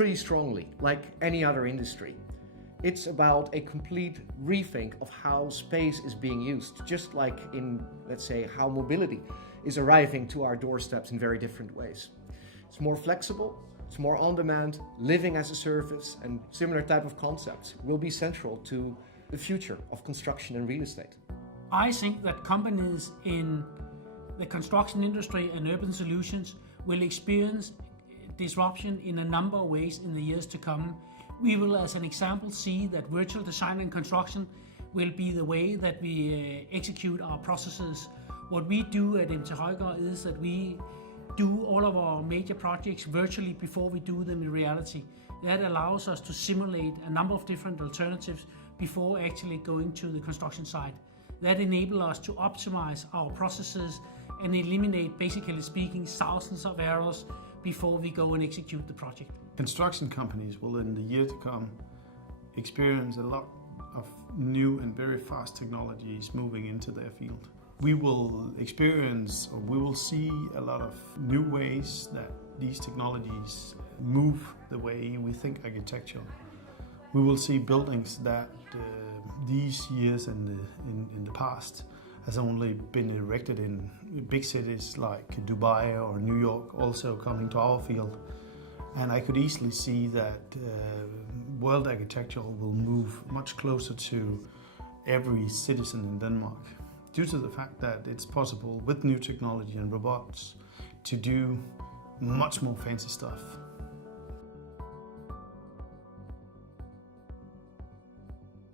pretty strongly, like any other industry. It's about a complete rethink of how space is being used, just like in, let's say, how mobility is arriving to our doorsteps in very different ways. It's more flexible, it's more on demand, living as a service, and similar type of concepts will be central to the future of construction and real estate. I think that companies in the construction industry and urban solutions will experience disruption in a number of ways in the years to come. We will, as an example, see that virtual design and construction will be the way that we execute our processes. What we do at MT Højgaard is that we do all of our major projects virtually before we do them in reality. That allows us to simulate a number of different alternatives before actually going to the construction site. That enables us to optimize our processes and eliminate, basically speaking, thousands of errors before we go and execute the project. Construction companies will in the year to come experience a lot of new and very fast technologies moving into their field. We will experience, or we will see a lot of new ways that these technologies move the way we think architecture. We will see buildings that these years in the past has only been erected in big cities like Dubai or New York, also coming to our field. And I could easily see that world architecture will move much closer to every citizen in Denmark, due to the fact that it's possible with new technology and robots to do much more fancy stuff.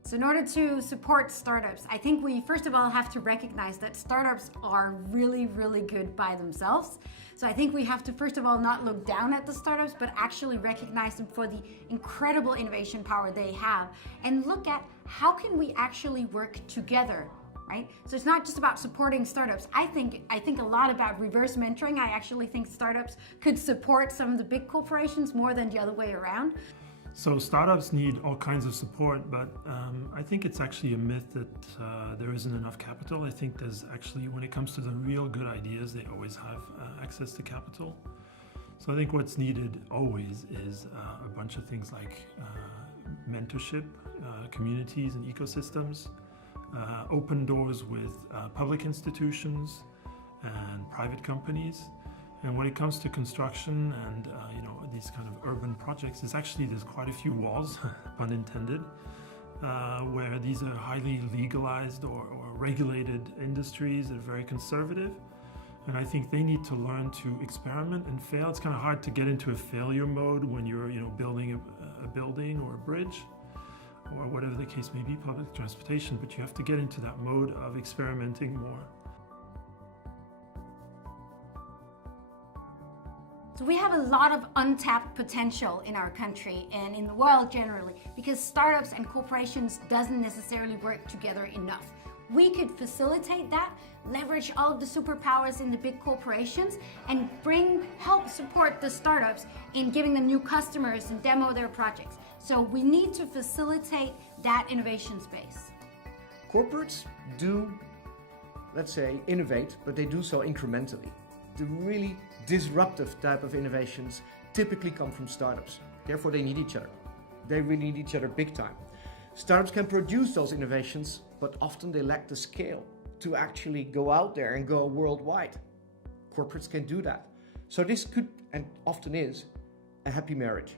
So in order to support startups, I think we first of all have to recognize that startups are really, really good by themselves. So I think we have to first of all not look down at the startups, but actually recognize them for the incredible innovation power they have and look at how can we actually work together. Right? So it's not just about supporting startups. I think a lot about reverse mentoring. I actually think startups could support some of the big corporations more than the other way around. So startups need all kinds of support, but I think it's actually a myth that there isn't enough capital. I think there's actually, when it comes to the real good ideas, they always have access to capital. So I think what's needed always is a bunch of things like mentorship, communities and ecosystems, open doors with public institutions and private companies. And when it comes to construction and these kind of urban projects, there's quite a few walls, pun intended, where these are highly legalized or regulated industries that are very conservative. And I think they need to learn to experiment and fail. It's kind of hard to get into a failure mode when you're building a building or a bridge, or whatever the case may be, public transportation, but you have to get into that mode of experimenting more. So we have a lot of untapped potential in our country and in the world generally, because startups and corporations doesn't necessarily work together enough. We could facilitate that, leverage all of the superpowers in the big corporations, and help support the startups in giving them new customers and demo their projects. So we need to facilitate that innovation space. Corporates do, let's say, innovate, but they do so incrementally. The really disruptive type of innovations typically come from startups. Therefore, they need each other. They really need each other big time. Startups can produce those innovations, but often they lack the scale to actually go out there and go worldwide. Corporates can do that. So this could, and often is, a happy marriage.